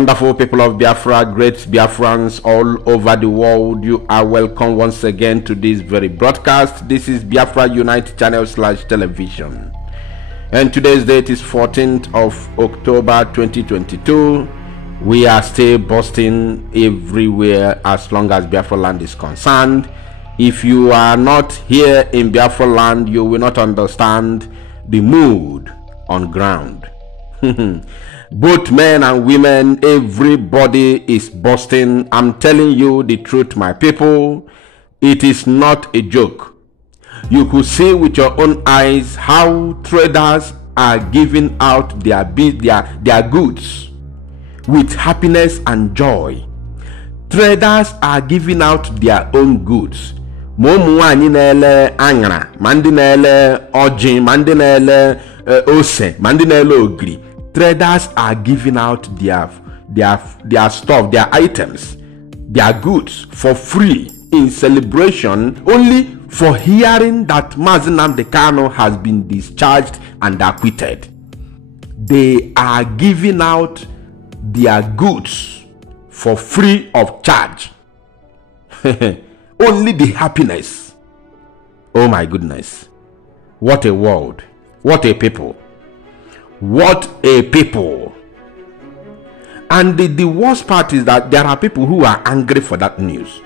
Wonderful people of Biafra, great Biafrans all over the world, you are welcome once again to this very broadcast. This is Biafra Unite channel / television. And today's date is 14th of October 2022. We are still busting everywhere as long as Biafra land is concerned. If you are not here in Biafra land, you will not understand the mood on ground. Both men and women, everybody is busting. I'm telling you the truth, my people. It is not a joke. You could see with your own eyes how traders are giving out their goods with happiness and joy. Traders are giving out their own goods. Momuani nele angra, mandi nele oji, mandi nele ose, mandi nele ogri. Traders are giving out their stuff, their items, their goods for free in celebration, only for hearing that Nnamdi Kanu has been discharged and acquitted. They are giving out their goods for free of charge. Only the happiness. Oh my goodness. What a world. What a people. What a people. And the worst part is that there are people who are angry for that news.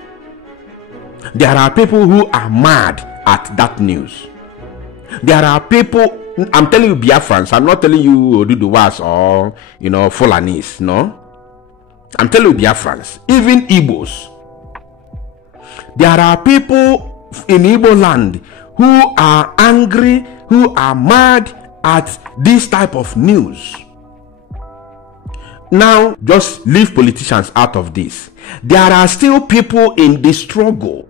There are people who are mad at that news. There are people, I'm telling you Biafrans, I'm not telling you Oduduwas or Fulanis, no. I'm telling you Biafrans, even Igbos. There are people in Igbo land who are angry, who are mad at this type of news. Now, just leave politicians out of this. There are still people in the struggle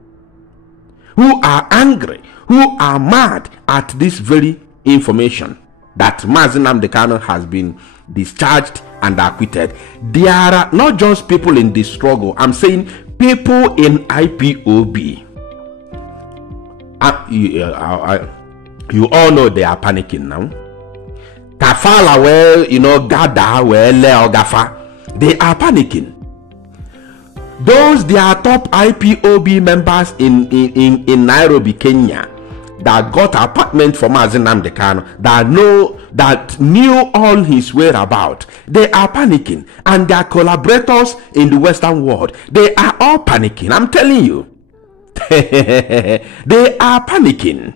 who are angry, who are mad at this very information that Nnamdi Kanu has been discharged and acquitted. There are not just people in the struggle, I'm saying people in IPOB. You all know they are panicking now. Kafala Gada Gafa, they are panicking. Those they are top IPOB members in Nairobi, Kenya, that got apartment for Nnamdi Kanu, that knew all his whereabouts, they are panicking, and their collaborators in the Western world, they are all panicking. I'm telling you, they are panicking.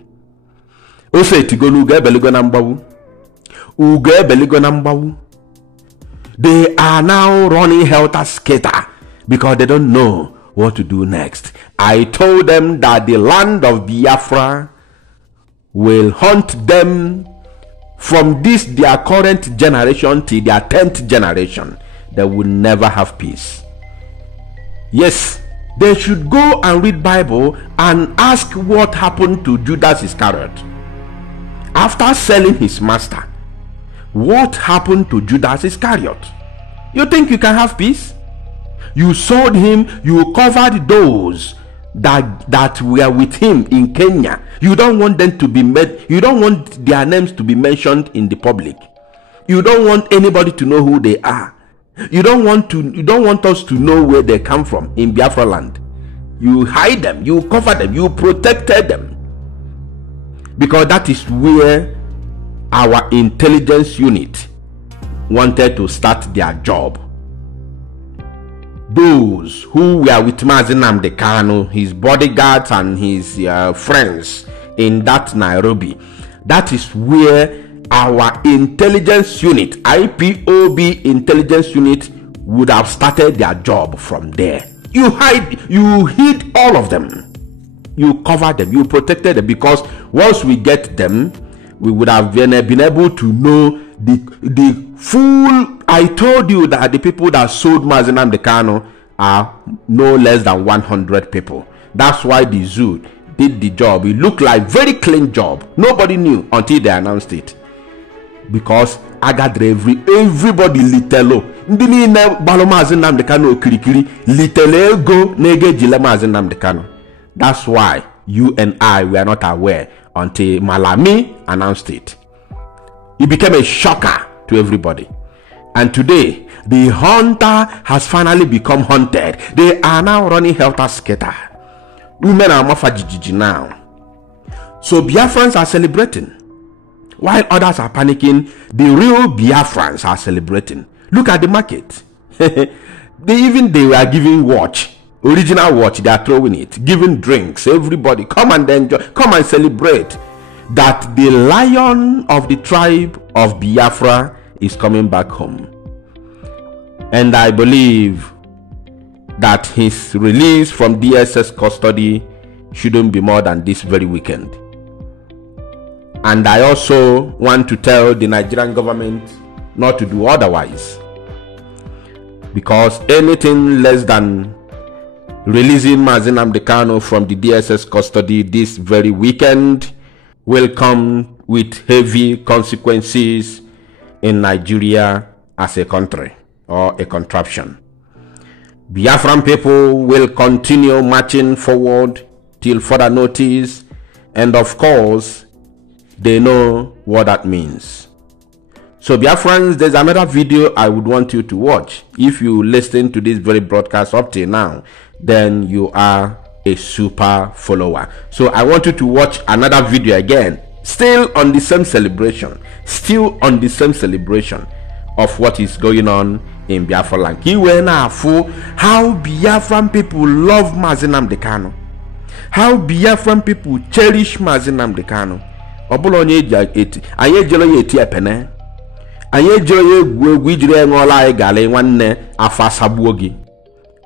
They are now running helter-skelter because they don't know what to do next. I told them that the land of Biafra will hunt them from this their current generation to their 10th generation. They will never have peace. Yes, they should go and read Bible and ask what happened to Judas Iscariot after selling his master. What happened to Judas Iscariot? You think you can have peace? You sold him, you covered those that were with him in Kenya. You don't want them to be made, you don't want their names to be mentioned in the public. You don't want anybody to know who they are. You don't want us to know where they come from in Biafra land. You hide them, you cover them, you protected them. Because that is where our intelligence unit wanted to start their job. Those who were with Nnamdi Kanu, his bodyguards and his friends in that Nairobi, that is where our intelligence unit, IPOB intelligence unit, would have started their job from there. You hid all of them. You covered them, you protected them, because once we get them, we would have been able to know the full. I told you that the people that sold Nnamdi Kanu are no less than 100 people. That's why the zoo did the job. It looked like very clean job. Nobody knew until they announced it. Because I got everybody little. Nnamdi Kanu kirikiri little go nege jile Nnamdi Kanu. That's why you and I were not aware until Malami announced it. It became a shocker to everybody. And today, the hunter has finally become hunted. They are now running helter-skelter. Women are mafajiji now. So Biafrans are celebrating. While others are panicking, the real Biafrans are celebrating. Look at the market. They were giving watch. Original watch, they are throwing it. Giving drinks. Everybody, come and enjoy. Come and celebrate that the lion of the tribe of Biafra is coming back home. And I believe that his release from DSS custody shouldn't be more than this very weekend. And I also want to tell the Nigerian government not to do otherwise, because anything less than releasing Nnamdi Kanu from the DSS custody this very weekend will come with heavy consequences in Nigeria as a country or a contraption. Biafran people will continue marching forward till further notice, and of course, they know what that means. So Biafrans, there's another video I would want you to watch. If you listen to this very broadcast up till now, then you are a super follower. So I want you to watch another video again, still on the same celebration, of what is going on in Biafra land. How Biafran people love Nnamdi Kanu, how Biafran people cherish Nnamdi Kanu.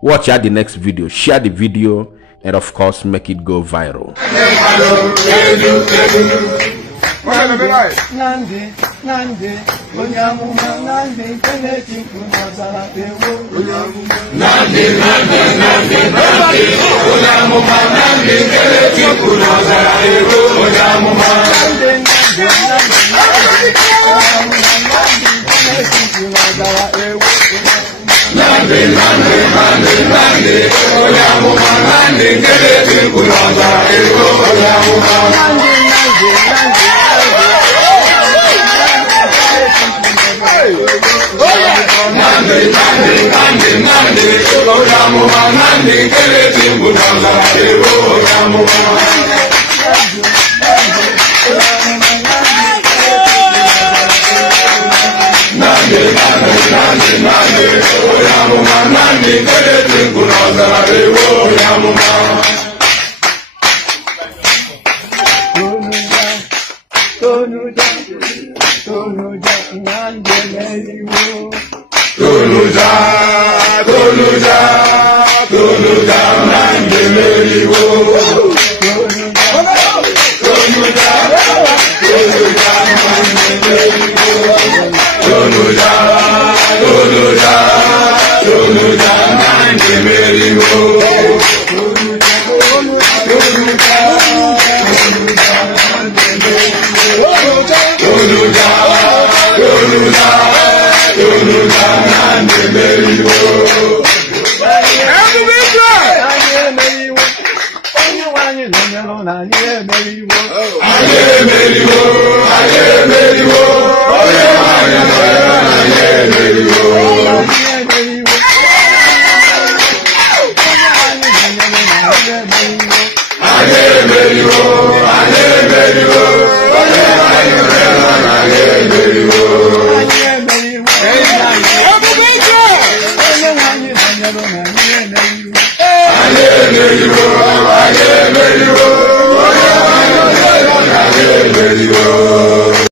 Watch out the next video, share the video, and of course make it go viral.